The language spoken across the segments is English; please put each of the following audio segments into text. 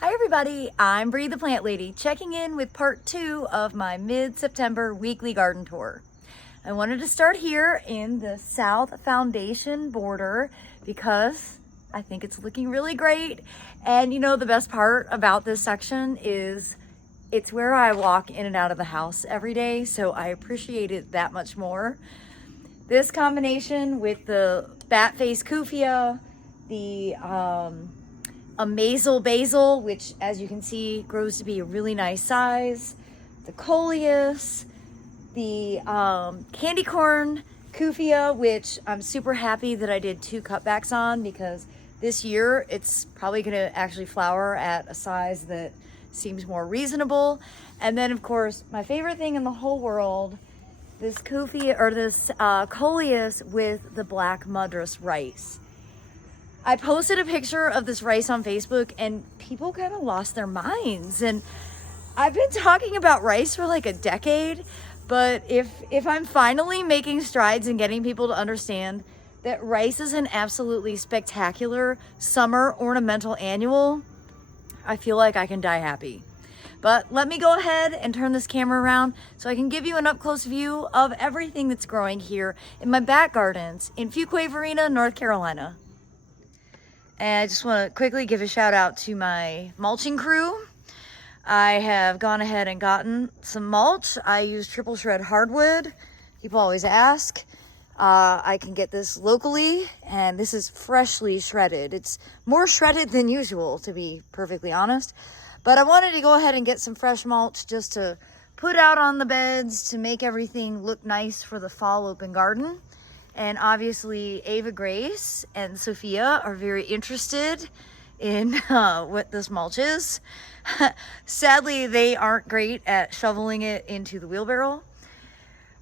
Hi everybody, I'm Bree the Plant Lady, checking in with part 2 of my mid-September weekly garden tour. I wanted to start here in the South Foundation border because I think it's looking really great. And you know, the best part about this section is it's where I walk in and out of the house every day, so I appreciate it that much more. This combination with the bat face Kufia, the Amazel basil, which as you can see grows to be a really nice size, the coleus, the candy corn Kufia, which I'm super happy that I did 2 cutbacks on because this year it's probably going to actually flower at a size that seems more reasonable. And then of course my favorite thing in the whole world, this Kufia or this coleus with the black madras rice. I posted a picture of this rice on Facebook and people kind of lost their minds. And I've been talking about rice for like a decade, but if I'm finally making strides in getting people to understand that rice is an absolutely spectacular summer ornamental annual, I feel like I can die happy. But let me go ahead and turn this camera around so I can give you an up-close view of everything that's growing here in my back gardens in Fuquay-Varina, North Carolina. And I just want to quickly give a shout out to my mulching crew. I have gone ahead and gotten some mulch. I use triple shred hardwood. People always ask. I can get this locally, and this is freshly shredded. It's more shredded than usual, to be perfectly honest. But I wanted to go ahead and get some fresh mulch just to put out on the beds to make everything look nice for the fall open garden. And obviously Ava Grace and Sophia are very interested in what this mulch is. Sadly, they aren't great at shoveling it into the wheelbarrow.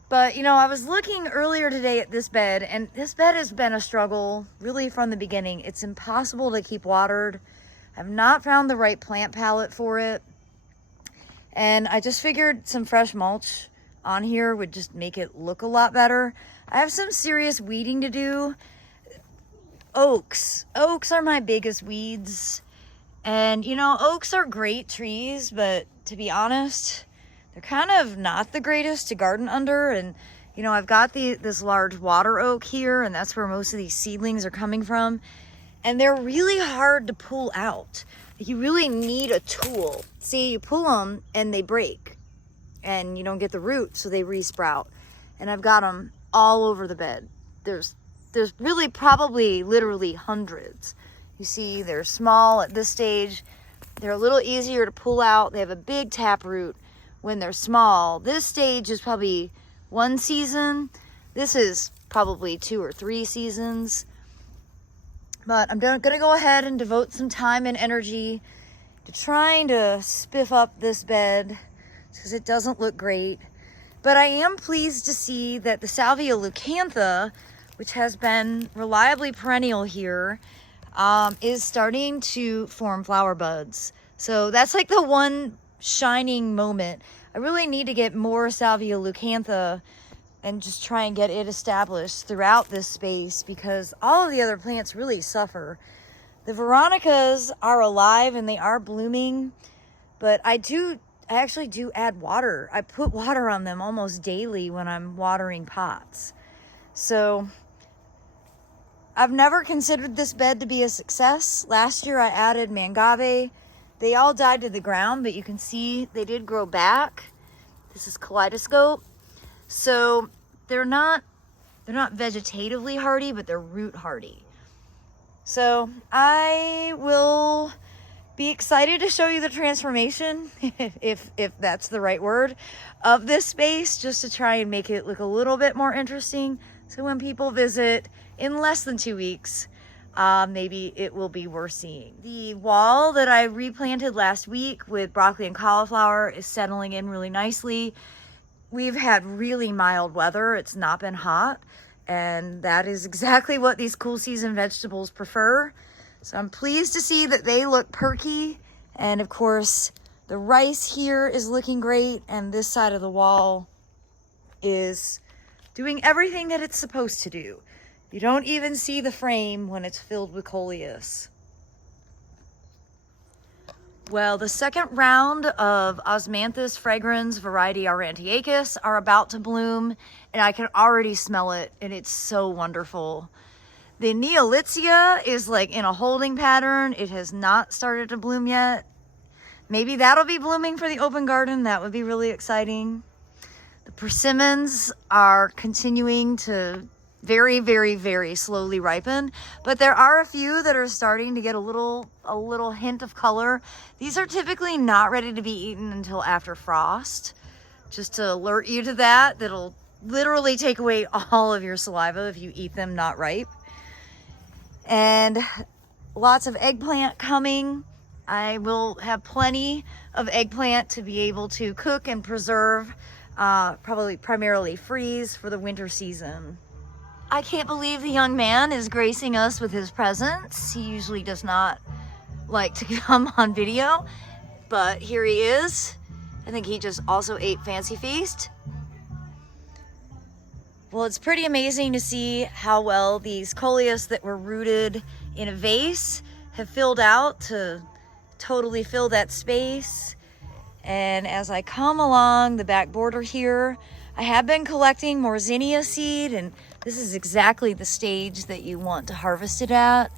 But you know, I was looking earlier today at this bed, and this bed has been a struggle really from the beginning. It's impossible to keep watered. I've not found the right plant palette for it. And I just figured some fresh mulch on here would just make it look a lot better. I have some serious weeding to do. Oaks are my biggest weeds. And you know, oaks are great trees, but to be honest, they're kind of not the greatest to garden under. And you know, I've got this large water oak here, and that's where most of these seedlings are coming from. And they're really hard to pull out. You really need a tool. See, you pull them and they break and you don't get the root, so they resprout. And I've got them all over the bed. There's really probably literally hundreds. You see, they're small at this stage. They're a little easier to pull out. They have a big tap root when they're small. This stage is probably 1 season. This is probably 2 or 3 seasons. But I'm gonna go ahead and devote some time and energy to trying to spiff up this bed because it doesn't look great. But I am pleased to see that the Salvia leucantha, which has been reliably perennial here, is starting to form flower buds. So that's like the one shining moment. I really need to get more Salvia leucantha and just try and get it established throughout this space because all of the other plants really suffer. The Veronicas are alive and they are blooming, but I actually do add water. I put water on them almost daily when I'm watering pots. So I've never considered this bed to be a success. Last year I added mangave. They all died to the ground, but you can see they did grow back. This is kaleidoscope. So they're not vegetatively hardy, but they're root hardy. So I will be excited to show you the transformation, if that's the right word, of this space, just to try and make it look a little bit more interesting. So when people visit in less than 2 weeks, maybe it will be worth seeing. The wall that I replanted last week with broccoli and cauliflower is settling in really nicely. We've had really mild weather. It's not been hot, and that is exactly what these cool season vegetables prefer. So I'm pleased to see that they look perky. And of course, the rice here is looking great, and this side of the wall is doing everything that it's supposed to do. You don't even see the frame when it's filled with coleus. Well, the second round of Osmanthus fragrans variety Aurantiacus are about to bloom, and I can already smell it, and it's so wonderful. The Neolithia is like in a holding pattern. It has not started to bloom yet. Maybe that'll be blooming for the open garden. That would be really exciting. The persimmons are continuing to very, very, very slowly ripen, but there are a few that are starting to get a little hint of color. These are typically not ready to be eaten until after frost. Just to alert you to that, that'll literally take away all of your saliva if you eat them not ripe. And lots of eggplant coming. I will have plenty of eggplant to be able to cook and preserve, probably primarily freeze for the winter season. I can't believe the young man is gracing us with his presence. He usually does not like to come on video, but here he is. I think he just also ate Fancy Feast. Well, it's pretty amazing to see how well these coleus that were rooted in a vase have filled out to totally fill that space. And as I come along the back border here, I have been collecting more zinnia seed, and this is exactly the stage that you want to harvest it at,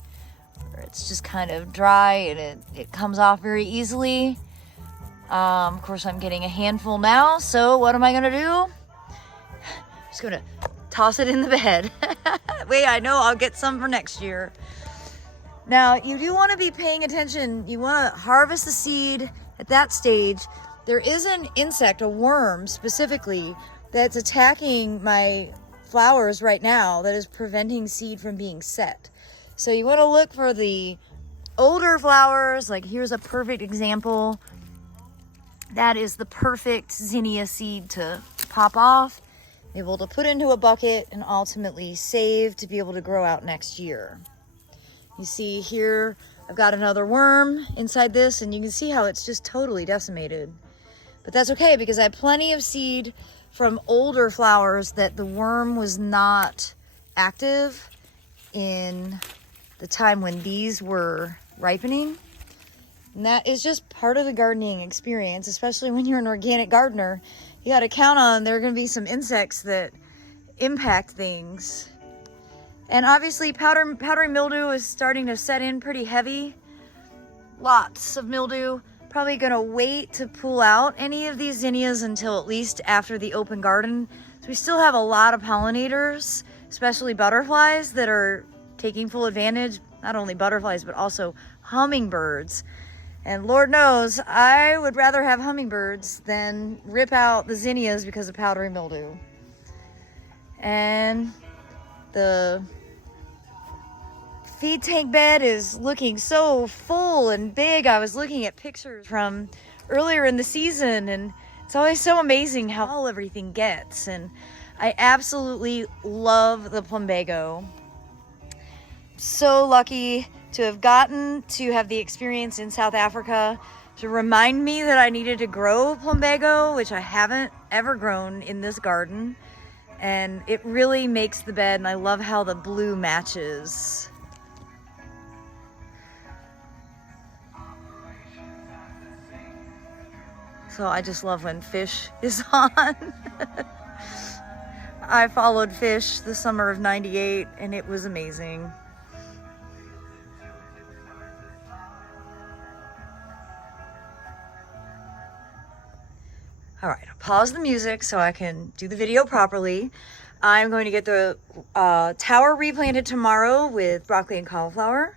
where it's just kind of dry and it comes off very easily. Of course, I'm getting a handful now, so what am I gonna do? Just gonna toss it in the bed. Wait, I know I'll get some for next year. Now, you do want to be paying attention. You want to harvest the seed at that stage. There is an insect, a worm specifically, that's attacking my flowers right now that is preventing seed from being set. So you want to look for the older flowers. Like here's a perfect example. That is the perfect zinnia seed to pop off, able to put into a bucket and ultimately save to be able to grow out next year. You see here, I've got another worm inside this, and you can see how it's just totally decimated. But that's okay, because I have plenty of seed from older flowers that the worm was not active in the time when these were ripening. And that is just part of the gardening experience, especially when you're an organic gardener. You got to count on there are going to be some insects that impact things. And obviously powdery mildew is starting to set in pretty heavy. Lots of mildew. Probably going to wait to pull out any of these zinnias until at least after the open garden. So we still have a lot of pollinators, especially butterflies, that are taking full advantage. Not only butterflies, but also hummingbirds. And Lord knows, I would rather have hummingbirds than rip out the zinnias because of powdery mildew. And the feed tank bed is looking so full and big. I was looking at pictures from earlier in the season, and it's always so amazing how full everything gets. And I absolutely love the plumbago. So lucky to have gotten to have the experience in South Africa to remind me that I needed to grow plumbago, which I haven't ever grown in this garden. And it really makes the bed, and I love how the blue matches. So I just love when fish is on. I followed fish the summer of '98, and it was amazing. All right, I'll pause the music so I can do the video properly. I'm going to get the tower replanted tomorrow with broccoli and cauliflower.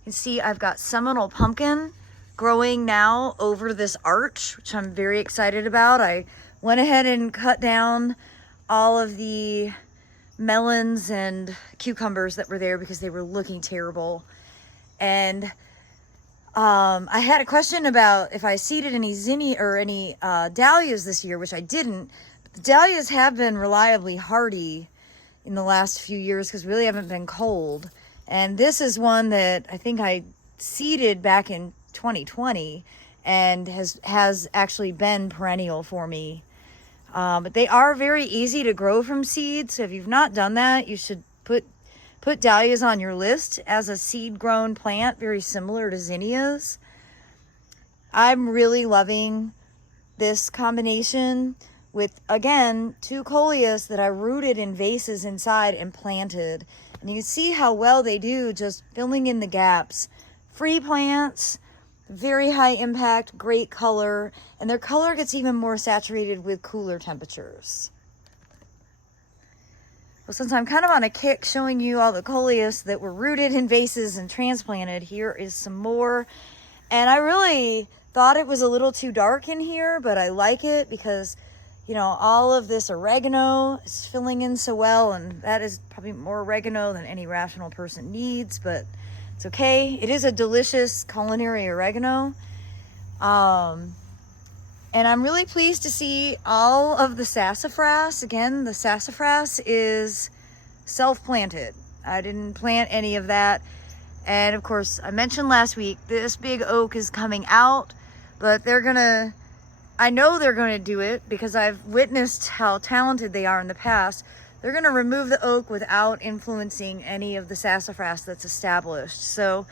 You can see I've got Seminole pumpkin growing now over this arch, which I'm very excited about. I went ahead and cut down all of the melons and cucumbers that were there because they were looking terrible. And I had a question about if I seeded any zinnia or any dahlias this year, which I didn't. But the dahlias have been reliably hardy in the last few years because we really haven't been cold. And this is one that I think I seeded back in 2020 and has actually been perennial for me. But they are very easy to grow from seed. So if you've not done that, you should put dahlias on your list as a seed grown plant, very similar to zinnias. I'm really loving this combination with, again, 2 coleus that I rooted in vases inside and planted. And you can see how well they do just filling in the gaps. Free plants, very high impact, great color, and their color gets even more saturated with cooler temperatures. Well, since I'm kind of on a kick showing you all the coleus that were rooted in vases and transplanted, here is some more. And I really thought it was a little too dark in here, but I like it because, you know, all of this oregano is filling in so well, and that is probably more oregano than any rational person needs, but it's okay. It is a delicious culinary oregano. And I'm really pleased to see all of the sassafras. Again, the sassafras is self-planted. I didn't plant any of that. And of course, I mentioned last week, this big oak is coming out, but I know they're gonna do it because I've witnessed how talented they are in the past. They're gonna remove the oak without influencing any of the sassafras that's established. So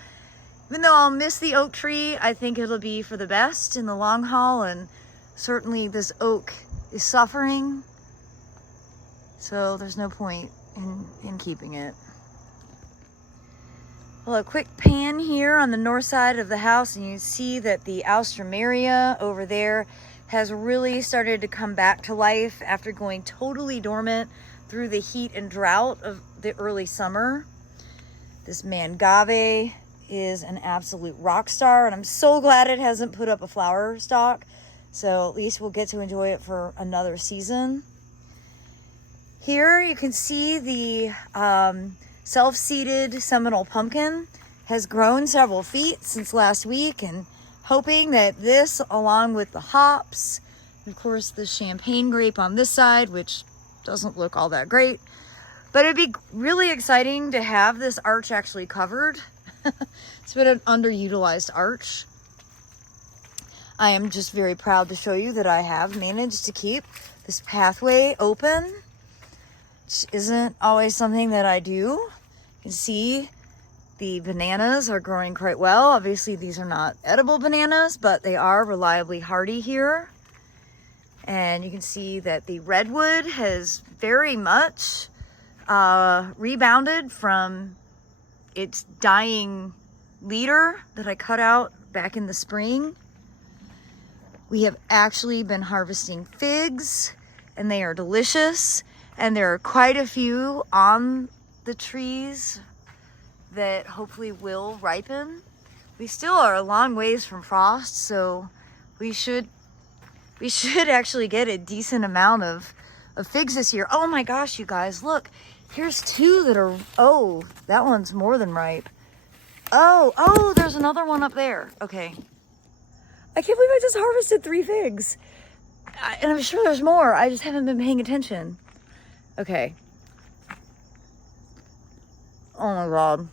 even though I'll miss the oak tree, I think it'll be for the best in the long haul, and certainly this oak is suffering, so there's no point in keeping it. Well, a quick pan here on the north side of the house, and you see that the alstroemeria over there has really started to come back to life after going totally dormant through the heat and drought of the early summer. This mangave is an absolute rock star, and I'm so glad it hasn't put up a flower stalk, so at least we'll get to enjoy it for another season. Here you can see the self-seeded Seminole pumpkin has grown several feet since last week, and hoping that this, along with the hops, of course the champagne grape on this side, which doesn't look all that great, but it'd be really exciting to have this arch actually covered. It's been an underutilized arch. I am just very proud to show you that I have managed to keep this pathway open, which isn't always something that I do. You can see the bananas are growing quite well. Obviously, these are not edible bananas, but they are reliably hardy here. And you can see that the redwood has very much rebounded from its dying leader that I cut out back in the spring. We have actually been harvesting figs, and they are delicious. And there are quite a few on the trees that hopefully will ripen. We still are a long ways from frost, so we should actually get a decent amount of figs this year. Oh my gosh, you guys, look, here's 2 that are, oh, that one's more than ripe. Oh, there's another one up there. Okay. I can't believe I just harvested 3 figs. And I'm sure there's more. I just haven't been paying attention. Okay. Oh my God.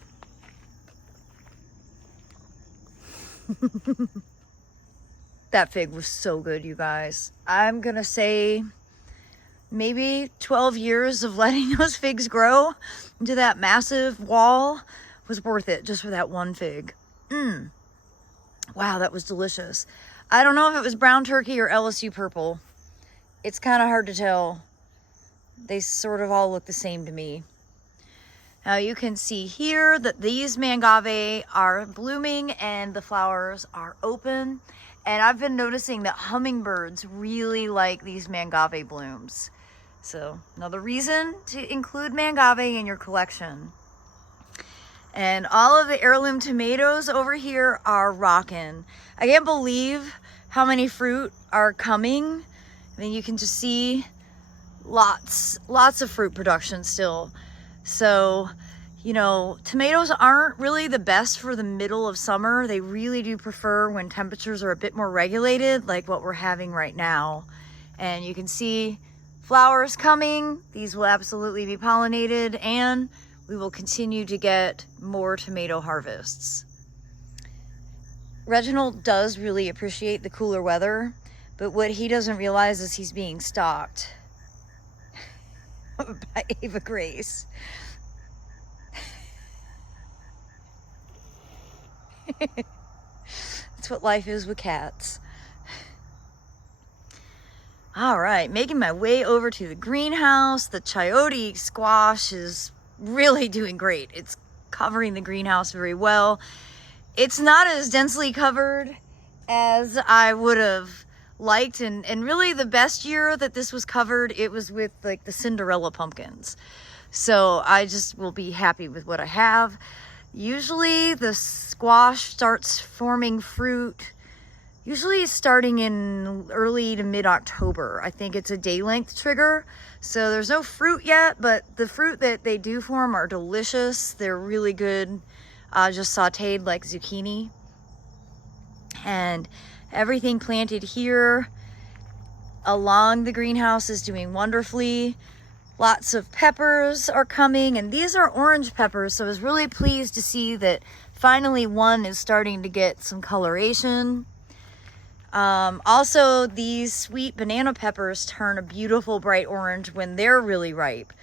That fig was so good, you guys. I'm gonna say maybe 12 years of letting those figs grow into that massive wall was worth it just for that one fig. Wow, that was delicious. I don't know if it was brown turkey or LSU purple. It's kind of hard to tell. They sort of all look the same to me. Now you can see here that these mangave are blooming and the flowers are open. And I've been noticing that hummingbirds really like these mangave blooms. So another reason to include mangave in your collection. And all of the heirloom tomatoes over here are rockin'. I can't believe how many fruit are coming. I mean, you can just see lots of fruit production still. So, you know, tomatoes aren't really the best for the middle of summer. They really do prefer when temperatures are a bit more regulated, like what we're having right now. And you can see flowers coming. These will absolutely be pollinated, and we will continue to get more tomato harvests. Reginald does really appreciate the cooler weather, but what he doesn't realize is he's being stalked by Ava Grace. That's what life is with cats. All right, making my way over to the greenhouse. The chayote squash is really doing great. It's covering the greenhouse very well. It's not as densely covered as I would have liked, and really the best year that this was covered, it was with like the Cinderella pumpkins. So I just will be happy with what I have. Usually the squash starts forming fruit usually starting in early to mid-October. I think it's a day length trigger. So there's no fruit yet, but the fruit that they do form are delicious. They're really good, just sauteed like zucchini. And everything planted here along the greenhouse is doing wonderfully. Lots of peppers are coming, and these are orange peppers, so I was really pleased to see that finally one is starting to get some coloration. Also, these sweet banana peppers turn a beautiful bright orange when they're really ripe.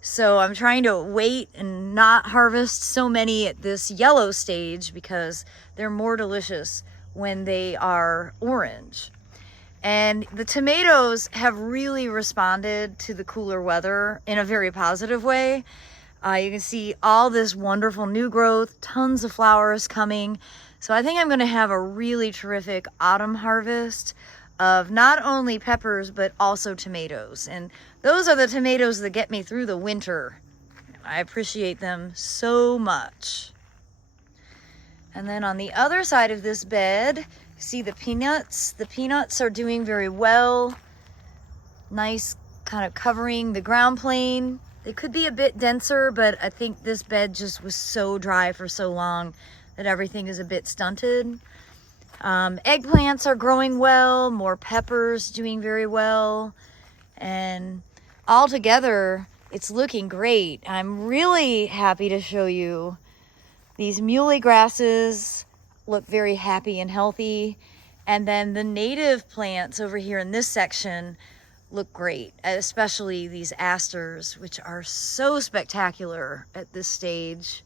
So I'm trying to wait and not harvest so many at this yellow stage because they're more delicious when they are orange. And the tomatoes have really responded to the cooler weather in a very positive way. You can see all this wonderful new growth, tons of flowers coming. So I think I'm going to have a really terrific autumn harvest of not only peppers, but also tomatoes. And those are the tomatoes that get me through the winter. I appreciate them so much. And then on the other side of this bed, see the peanuts. The peanuts are doing very well. Nice kind of covering the ground plane. They could be a bit denser, but I think this bed just was so dry for so long that everything is a bit stunted. Eggplants are growing well, more peppers doing very well. And all together, it's looking great. I'm really happy to show you these muley grasses look very happy and healthy. And then the native plants over here in this section look great, especially these asters, which are so spectacular at this stage.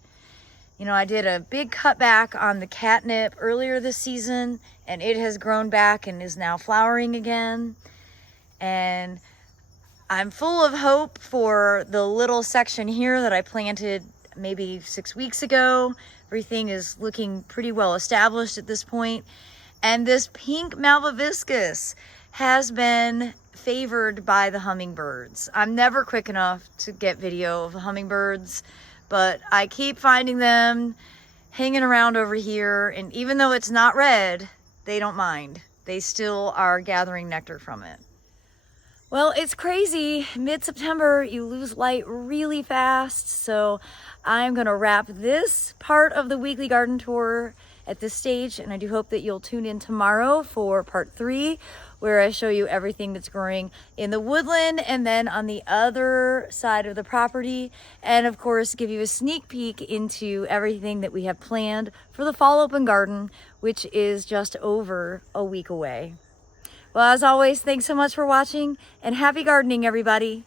You know, I did a big cutback on the catnip earlier this season, and it has grown back and is now flowering again. And I'm full of hope for the little section here that I planted maybe 6 weeks ago. Everything is looking pretty well established at this point. And this pink malvaviscus has been favored by the hummingbirds. I'm never quick enough to get video of the hummingbirds, but I keep finding them hanging around over here. And even though it's not red, they don't mind. They still are gathering nectar from it. Well, it's crazy. Mid-September, you lose light really fast. So I'm going to wrap this part of the weekly garden tour at this stage. And I do hope that you'll tune in tomorrow for part 3, where I show you everything that's growing in the woodland and then on the other side of the property. And of course, give you a sneak peek into everything that we have planned for the fall open garden, which is just over a week away. Well, as always, thanks so much for watching, and happy gardening, everybody.